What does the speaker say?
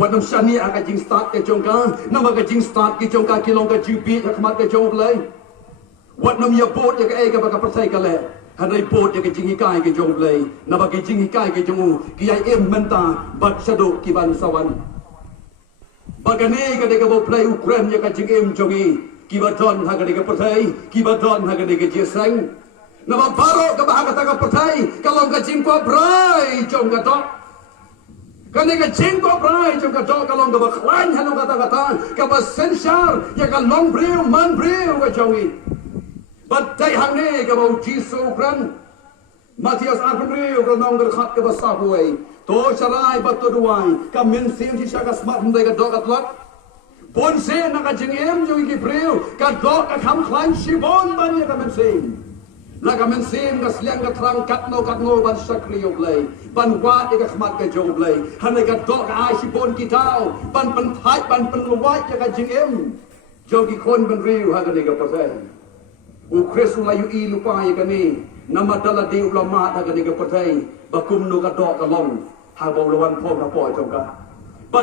วันน้ำชานี่อากาจิงสตาร์ทกับจงการน้ำอากาจิงสตาร์ทกับจงการกิโลกับจีบีกับมัดกับจงเลยวันน้ำยาโบดกับเอกับกับประเทศกันเลยฮันได้โบดกับจิงฮิกายกับจงเลยน้ำอากาจิงฮิกายกับจงกิยายเอ็มมันตาบัดชะโดกิบันสวรรค์บางนี้ก็ได้กับเพลย์อุเครนกับจิงเอ็มจงีกิบัดอนฮักได้กับประเทศกิบัดอนฮักได้กับเจสังน้ำบาโรกับฮักได้กับประเทศกลองกับจิงกว่าไพรจงกับตอกkan ni kecing kau berai jom kau kalau kau berkelain halu kata-kata kau bersensar ya kau long beriu man beriu kau jongi batai hang ni kau bau jisu kan Matias arpun beriu kau nong berkat kau bersahuai to cerai batu duai kau mensim si syakas smart mendai kau kat lot pun sen nak jengem jongi ki beriu kau dok kau kam kelain sibon bani kau mensim Laga mensim kasliang katrang katno ban sakriyo blay ban wat ka khmat ka jong blay hanai ka dok ai sipon kitao ban penthai ban penluwai ka jingem jogi kon ban riu ha ka ni ka pasai u kresu layu I lupa ya ka ni namadala di ulama ha ka ni ka pasai bakum no ka dok ka long ha bo lawan pom ka po jong ka